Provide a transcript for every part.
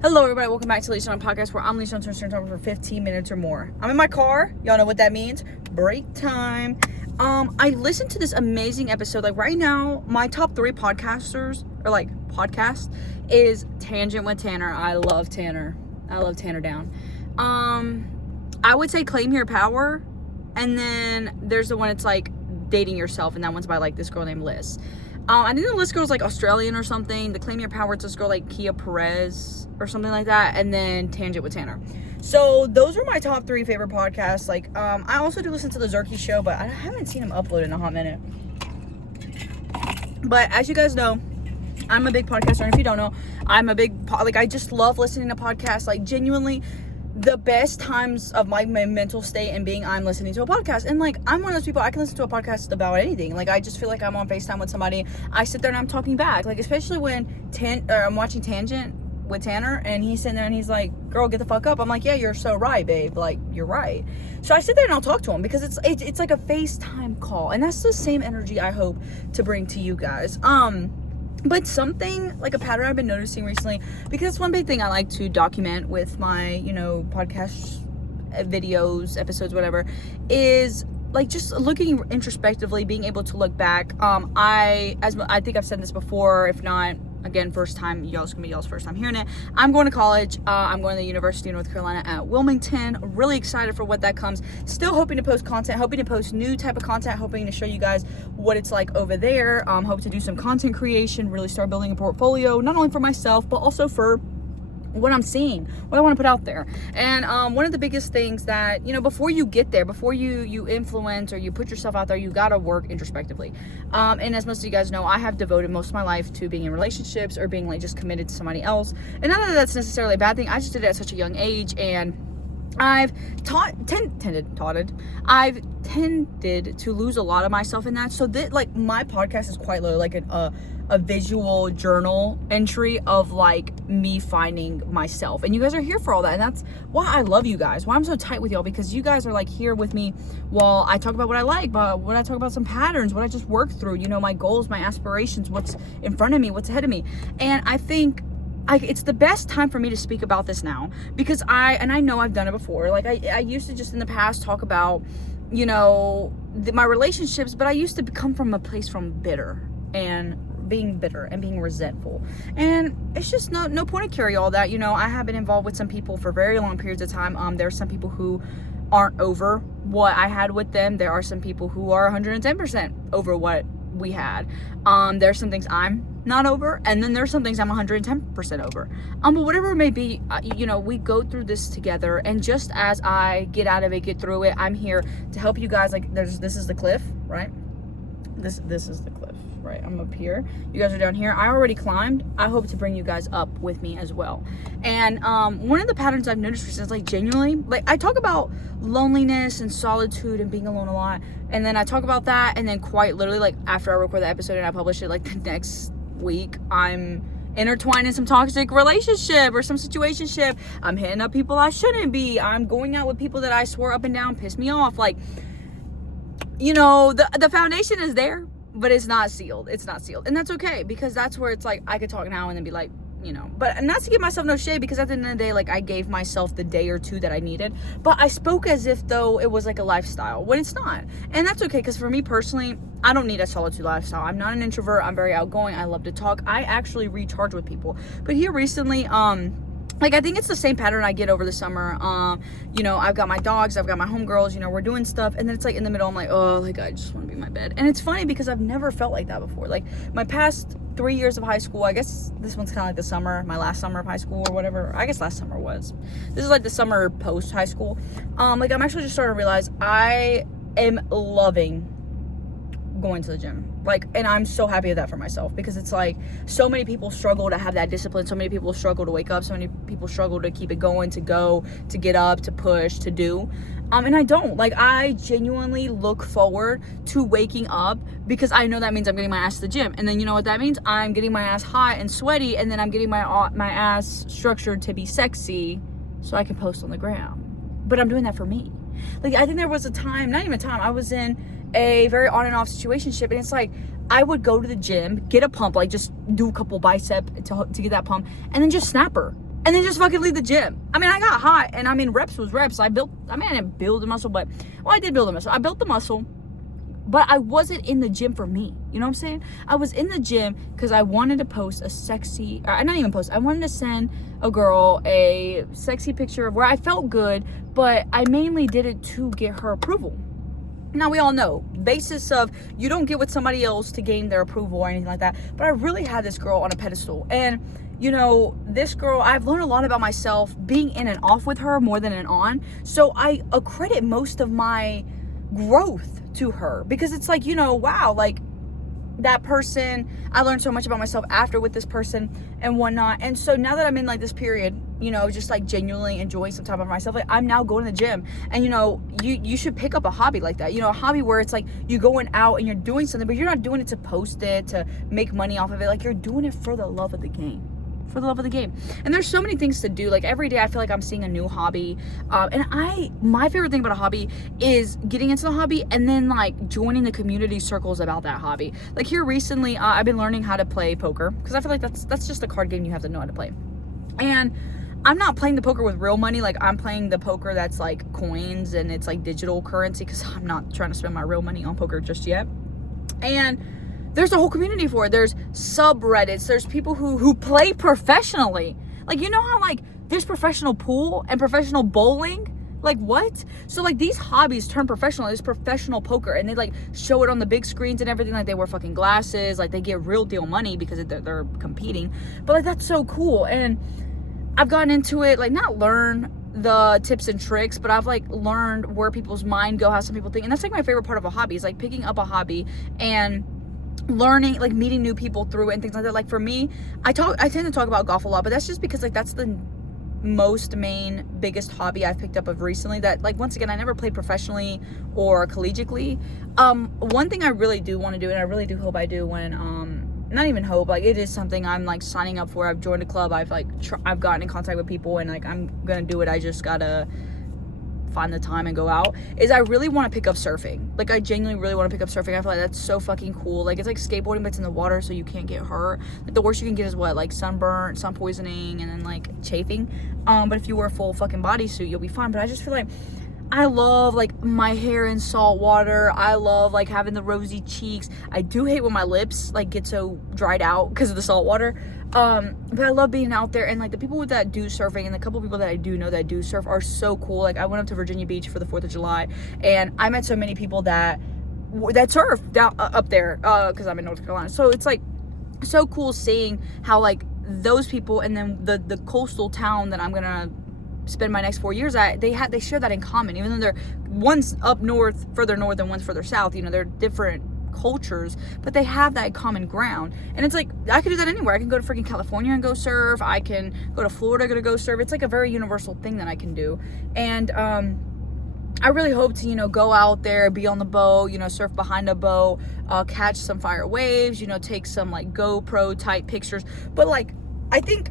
Hello, everybody. Welcome back to Leisha on Podcast, where I'm Leisha on turn time for 15 minutes or more. I'm in my car. Y'all know what that means. Break time. I listened to this amazing episode. Like right now, my top 3 podcasters or like podcast is Tangent with Tanner. I love Tanner. I love Tanner down. I would say Claim Your Power, and then there's the one it's like Dating Yourself, and that one's by like this girl named Liz. I think the Liz girl's like Australian or something. The Claim Your Power, it's this girl like Kia Perez or something like that. And then Tangent with Tanner. So those are my top 3 favorite podcasts. Like, I also do listen to the Zerky Show, but I haven't seen him upload in a hot minute. But as you guys know, I'm a big podcaster. And if you don't know, I'm a big, I just love listening to podcasts. Like, genuinely, the best times of my mental state and being, I'm listening to a podcast. And like, I'm one of those people, I can listen to a podcast about anything. Like, I just feel like I'm on FaceTime with somebody. I sit there and I'm talking back. Like, especially when I'm watching Tangent with Tanner and he's sitting there and he's like, girl, get the fuck up. I'm like, yeah, you're so right, babe. Like, you're right. So I sit there and I'll talk to him because it's like a FaceTime call. And that's the same energy I hope to bring to you guys. But something, like a pattern I've been noticing recently, because it's one big thing I like to document with my, podcast videos, episodes, whatever, is like just looking introspectively, being able to look back. I think I've said this before, if not, again, first time, y'all's gonna be y'all's first time hearing it. I'm going to college. I'm going to the University of North Carolina at Wilmington. Really excited for what that comes. Still hoping to post content, hoping to post new type of content, hoping to show you guys what it's like over there. Hope to do some content creation, really start building a portfolio, not only for myself, but also for what I'm seeing, what I want to put out there. And one of the biggest things that, before you get there, before you influence or you put yourself out there, you got to work introspectively. And as most of you guys know, I have devoted most of my life to being in relationships or being like just committed to somebody else. And not that that's necessarily a bad thing. I just did it at such a young age, and I've tended to lose a lot of myself in that. So that, like, my podcast is quite low, like a visual journal entry of like me finding myself, and you guys are here for all that. And that's why I love you guys, why I'm so tight with y'all, because you guys are like here with me while I talk about what I like, but when I talk about some patterns, what I just worked through, my goals, my aspirations, what's in front of me, what's ahead of me. And I think it's the best time for me to speak about this now, because I know I've done it before. Like I used to just in the past talk about, my relationships, but I used to come from a place from being bitter and being resentful. And it's just no point to carry all that. I have been involved with some people for very long periods of time. There are some people who aren't over what I had with them. There are some people who are 110% over what we had. There's some things I'm not over, and then there's some things I'm 110% over. But whatever it may be, we go through this together, and just as I get out of it, get through it, I'm here to help you guys. Like, this is the cliff, right? This is the cliff, right? I'm up here. You guys are down here. I already climbed. I hope to bring you guys up with me as well. And one of the patterns I've noticed recently is like genuinely, like I talk about loneliness and solitude and being alone a lot, and then I talk about that, and then quite literally, like after I record the episode and I publish it, like the next week, I'm intertwined in some toxic relationship or some situationship. I'm hitting up people I shouldn't be. I'm going out with people that I swore up and down pissed me off. Like, the foundation is there, but it's not sealed. It's not sealed. And that's okay, because that's where it's like I could talk now and then be like, but not to give myself no shade, because at the end of the day, like I gave myself the day or two that I needed, but I spoke as if though it was like a lifestyle when it's not. And that's okay, because for me personally, I don't need a solitude lifestyle. I'm not an introvert. I'm very outgoing. I love to talk. I actually recharge with people. But here recently, like, I think it's the same pattern I get over the summer. I've got my dogs, I've got my homegirls, we're doing stuff. And then it's like in the middle, I'm like, oh, like, I just want to be in my bed. And it's funny because I've never felt like that before. Like, my past 3 years of high school, I guess this one's kind of like the summer, my last summer of high school or whatever. I guess last summer was. This is like the summer post high school. Like, I'm actually just starting to realize I am loving going to the gym. Like, and I'm so happy with that for myself, because it's like so many people struggle to have that discipline. So many people struggle to wake up. So many people struggle to keep it going, to go, to get up, to push, to do. And I don't. Like, I genuinely look forward to waking up, because I know that means I'm getting my ass to the gym. And then you know what that means? I'm getting my ass hot and sweaty, and then I'm getting my ass structured to be sexy so I can post on the gram. But I'm doing that for me. Like, I think there was a time, not even a time, I was in a very on and off situationship, and it's like I would go to the gym, get a pump, like just do a couple bicep to get that pump, and then just snap her. and then just fucking leave the gym. I mean, I got hot, and I mean, reps was reps. I didn't build the muscle, but, well, I did build the muscle. I built the muscle, but I wasn't in the gym for me. You know what I'm saying? I was in the gym because I wanted to post a sexy, or not even post, I wanted to send a girl a sexy picture of where I felt good, but I mainly did it to get her approval. Now, we all know, basis of you don't get with somebody else to gain their approval or anything like that, but I really had this girl on a pedestal. And, you know, this girl, I've learned a lot about myself being in and off with her more than an on. So I accredit most of my growth to her, because it's like, you know, wow, like, that person, I learned so much about myself after with this person and whatnot. And so now that I'm in like this period, you know, just like genuinely enjoying some time of myself, like I'm now going to the gym. And you know, you should pick up a hobby like that, you know, a hobby where it's like you going out and you're doing something, but you're not doing it to post it, to make money off of it. Like, you're doing it for the love of the game. For the love of the game. And there's so many things to do. Like, every day I feel like I'm seeing a new hobby. My favorite thing about a hobby is getting into the hobby and then like joining the community circles about that hobby. Like, here recently, I've been learning how to play poker, because I feel like that's just a card game you have to know how to play. And I'm not playing the poker with real money. Like, I'm playing the poker that's like coins and it's like digital currency, because I'm not trying to spend my real money on poker just yet. And there's a whole community for it. There's subreddits. There's people who play professionally. Like, you know how like there's professional pool and professional bowling? Like, what? So like these hobbies turn professional. There's professional poker, and they like show it on the big screens and everything. Like, they wear fucking glasses. Like, they get real deal money because they're competing. But like, that's so cool. And I've gotten into it, like, not learn the tips and tricks, but I've like learned where people's mind go, how some people think. And that's like my favorite part of a hobby, is like picking up a hobby and learning, like meeting new people through it and things like that. Like, for me, I tend to talk about golf a lot, but that's just because like that's the biggest hobby I've picked up of recently, that like, once again, I never played professionally or collegiately. One thing I really do want to do, and I really do hope I do when not even hope, like, it is something I'm like signing up for. I've joined a club, I've like I've gotten in contact with people, and like I'm gonna do it. I just gotta find the time and go out. Is I really want to pick up surfing. Like, I genuinely really want to pick up surfing. I feel like that's so fucking cool. Like, it's like skateboarding, but it's in the water, so you can't get hurt. Like, the worst you can get is what, like sunburn, sun poisoning, and then like chafing. But if you wear a full fucking bodysuit, you'll be fine. But I just feel like I love like my hair in salt water. I love like having the rosy cheeks. I do hate when my lips like get so dried out because of the salt water. But I love being out there, and like the people that do surfing, and the couple people that I do know that do surf, are so cool. Like, I went up to Virginia Beach for the 4th of July, and I met so many people that surf down up there, because I'm in North Carolina. So it's like so cool seeing how like those people, and then the coastal town that I'm gonna spend my next 4 years at, they share that in common, even though they're one's up north, further north, and one's further south. You know, they're different cultures, but they have that common ground. And it's like, I could do that anywhere. I can go to freaking California and go surf. I can go to Florida to go surf. It's like a very universal thing that I can do. And I really hope to, you know, go out there, be on the boat, you know, surf behind a boat, catch some fire waves, you know, take some like GoPro type pictures. But like, I think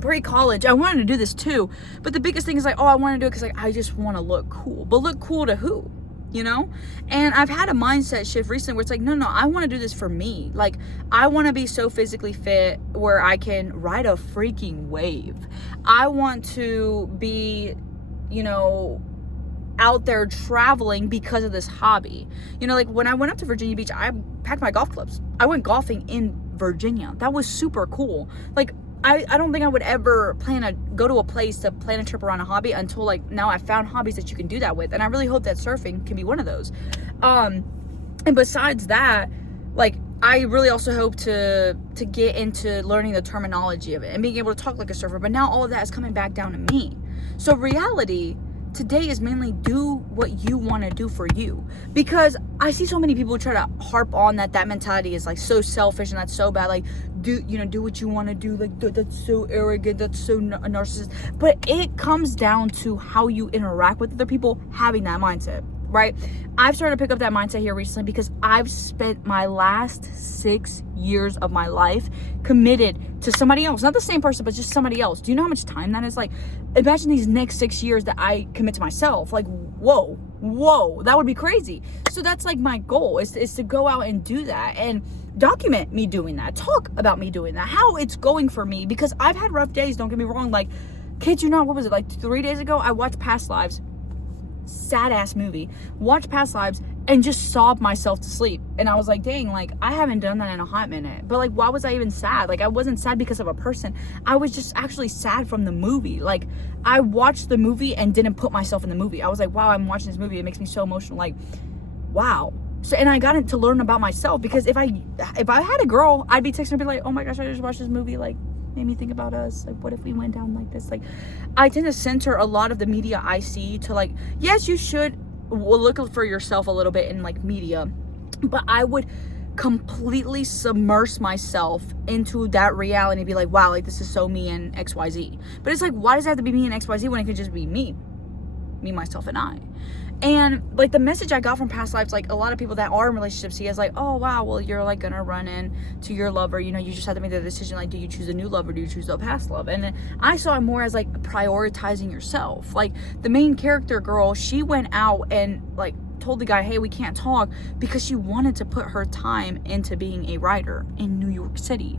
pre-college, I wanted to do this too, but the biggest thing is like, oh, I want to do it because like I just want to look cool. But look cool to who? You know? And I've had a mindset shift recently where it's like, no, I want to do this for me. Like, I want to be so physically fit where I can ride a freaking wave. I want to be, you know, out there traveling because of this hobby. You know, like when I went up to Virginia Beach, I packed my golf clubs. I went golfing in Virginia. That was super cool. Like, I don't think I would ever go to a place to plan a trip around a hobby until like now I've found hobbies that you can do that with. And I really hope that surfing can be one of those. And besides that, like, I really also hope to get into learning the terminology of it and being able to talk like a surfer. But now all of that is coming back down to me. So reality today is mainly do what you want to do for you, because I see so many people try to harp on that mentality is like so selfish and that's so bad. Like, do what you want to do. Like, that's so arrogant, that's so narcissist. But it comes down to how you interact with other people having that mindset, right? I've started to pick up that mindset here recently because I've spent my last 6 years of my life committed to somebody else. Not the same person, but just somebody else. Do you know how much time that is? Like, imagine these next 6 years that I commit to myself. Like, whoa, that would be crazy. So that's like my goal is to go out and do that. And document me doing that. Talk about me doing that. How it's going for me, because I've had rough days, don't get me wrong. Like, kid you not, what was it, like 3 days ago? I watched Past Lives. Sad ass movie. Watched Past Lives and just sobbed myself to sleep. And I was like, dang, like, I haven't done that in a hot minute. But like, why was I even sad? Like, I wasn't sad because of a person. I was just actually sad from the movie. Like, I watched the movie and didn't put myself in the movie. I was like, wow, I'm watching this movie. It makes me so emotional. Like, wow. So, and I got to learn about myself, because if I had a girl, I'd be texting her and be like, oh my gosh, I just watched this movie, like, made me think about us. Like, what if we went down like this? Like, I tend to center a lot of the media I see to, like, yes, you should look for yourself a little bit in like media, but I would completely submerge myself into that reality and be like, wow, like, this is so me and XYZ. But it's like, why does it have to be me and XYZ when it could just be me, myself, and I? And like, the message I got from Past Lives, like, a lot of people that are in relationships see as like, oh wow, well, you're like gonna run in to your lover, you know, you just have to make the decision, like, do you choose a new love or do you choose the past love? And I saw it more as like prioritizing yourself. Like, the main character girl, she went out and like told the guy, hey, we can't talk, because she wanted to put her time into being a writer in New York City.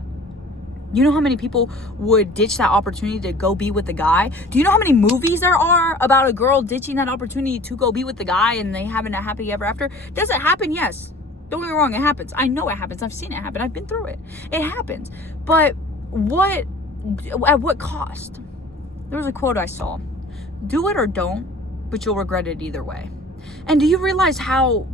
You know how many people would ditch that opportunity to go be with the guy? Do you know how many movies there are about a girl ditching that opportunity to go be with the guy and they having a happy ever after? Does it happen? Yes. Don't get me wrong, it happens. I know it happens. I've seen it happen. I've been through it. It happens. But at what cost? There was a quote I saw. Do it or don't, but you'll regret it either way. And do you realize how,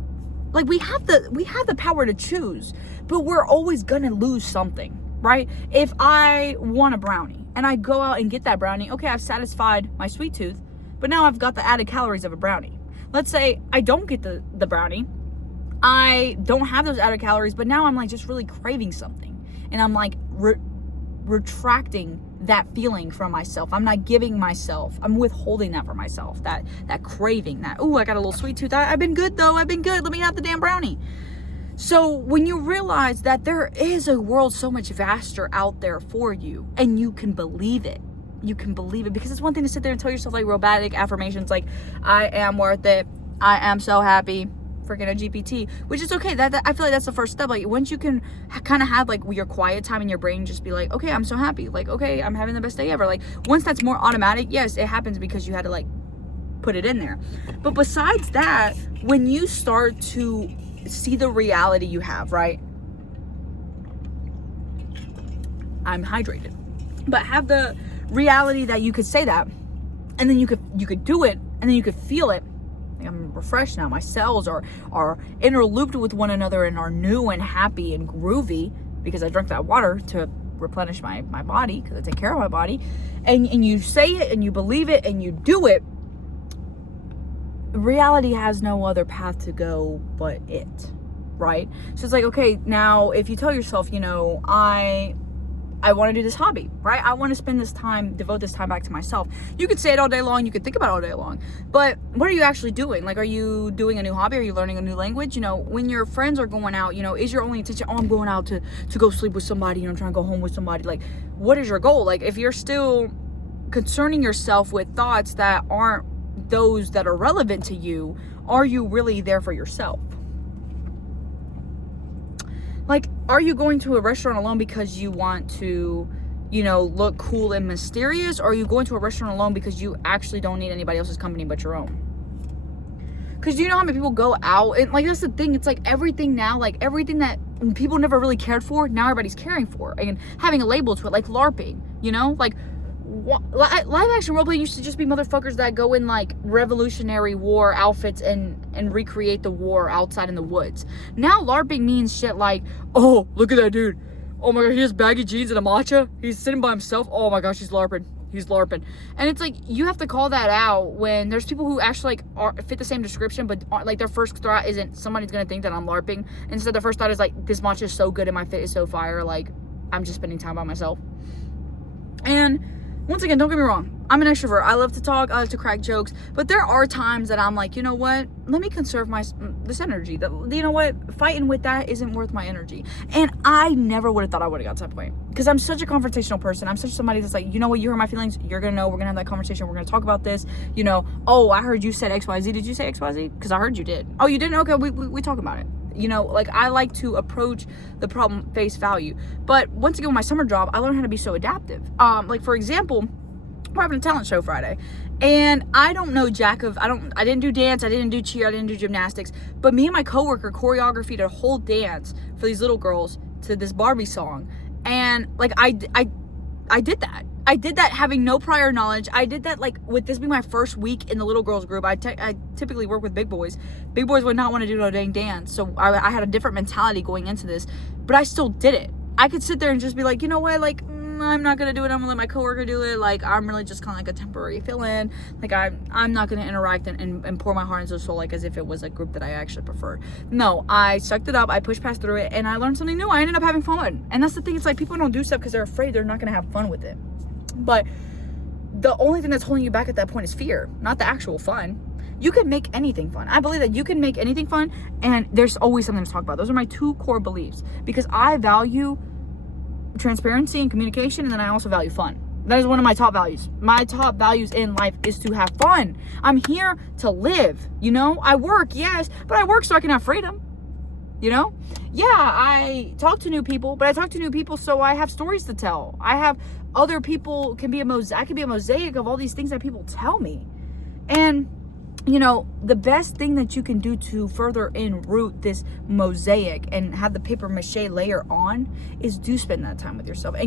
like, we have the power to choose, but we're always gonna lose something. Right? If I want a brownie and I go out and get that brownie, okay, I've satisfied my sweet tooth, but now I've got the added calories of a brownie. Let's say I don't get the brownie. I don't have those added calories, but now I'm like just really craving something. And I'm like retracting that feeling from myself. I'm not giving myself, I'm withholding that for myself. That craving, that, ooh, I got a little sweet tooth. I've been good though. I've been good. Let me have the damn brownie. So when you realize that there is a world so much vaster out there for you, and you can believe it, because it's one thing to sit there and tell yourself like robotic affirmations like, I am worth it, I am so happy, freaking a GPT, which is okay. That I feel like that's the first step. Like, once you can kind of have like your quiet time in your brain, just be like, okay, I'm so happy, like, okay, I'm having the best day ever. Like, once that's more automatic, yes, it happens because you had to like put it in there. But besides that, when you start to see the reality you have, right? I'm hydrated. But have the reality that you could say that, and then you could do it, and then you could feel it. Like, I'm refreshed now. My cells are interlooped with one another and are new and happy and groovy because I drank that water to replenish my body, because I take care of my body. And you say it and you believe it and you do it. Reality has no other path to go but it, right? So it's like, okay, now if you tell yourself, you know, I want to do this hobby, right? I want to spend this time, devote this time back to myself. You could say it all day long, you could think about it all day long, but what are you actually doing? Like, are you doing a new hobby? Are you learning a new language? You know, when your friends are going out, you know, is your only intention, oh, I'm going out to go sleep with somebody, you know, I'm trying to go home with somebody? Like, what is your goal? Like, if you're still concerning yourself with thoughts that aren't those that are relevant to you, are you really there for yourself? Like, are you going to a restaurant alone because you want to, you know, look cool and mysterious? Or are you going to a restaurant alone because you actually don't need anybody else's company but your own? Because do you know how many people go out? And like, that's the thing. It's like everything now, like everything that people never really cared for, now everybody's caring for. And having a label to it, like LARPing, you know? Like, live action roleplay used to just be motherfuckers that go in like Revolutionary War outfits and recreate the war outside in the woods. Now LARPing means shit like, oh, look at that dude, oh my gosh, he has baggy jeans and a matcha, he's sitting by himself, oh my gosh, he's LARPing. And it's like, you have to call that out when there's people who actually like fit the same description, but like their first thought isn't somebody's gonna think that I'm LARPing. Instead, their first thought is like, this matcha is so good and my fit is so fire, like I'm just spending time by myself. And once again, don't get me wrong, I'm an extrovert. I love to talk, I love to crack jokes, but there are times that I'm like, you know what, let me conserve this energy. You know what, fighting with that isn't worth my energy. And I never would have thought I would have got to that point, because I'm such a confrontational person. I'm such somebody that's like, you know what, you hurt my feelings, you're gonna know, we're gonna have that conversation, we're gonna talk about this, you know, oh, I heard you said XYZ, did you say XYZ? Because I heard you did. Oh, you didn't? Okay, we talk about it. You know, like I like to approach the problem face value. But once again, with my summer job, I learned how to be so adaptive. Like for example, we're having a talent show Friday, and I don't know I didn't do dance, I didn't do cheer, I didn't do gymnastics, but me and my coworker choreographed a whole dance for these little girls to this Barbie song. And like I did that. I did that having no prior knowledge. I did that like with this being my first week in the little girls group. I typically work with big boys. Big boys would not want to do no dang dance. So I had a different mentality going into this, but I still did it. I could sit there and just be like, you know what, like, I'm not gonna do it. I'm gonna let my coworker do it. Like, I'm really just kind of like a temporary fill-in. Like, I'm not gonna interact and pour my heart into the soul like as if it was a group that I actually preferred. No, I sucked it up. I pushed past through it, and I learned something new. I ended up having fun, and that's the thing. It's like people don't do stuff because they're afraid they're not gonna have fun with it. But the only thing that's holding you back at that point is fear, not the actual fun. You can make anything fun. I believe that you can make anything fun, and there's always something to talk about. Those are my 2 core beliefs, because I value transparency and communication, and then I also value fun. That is one of my top values. My top values in life is to have fun. I'm here to live, you know? I work, yes, but I work so I can have freedom, you know? Yeah, I talk to new people, but I talk to new people so I have stories to tell. I have other people, I can be a mosaic of all these things that people tell me. And you know, the best thing that you can do to further enroot this mosaic and have the paper mache layer on is do spend that time with yourself. And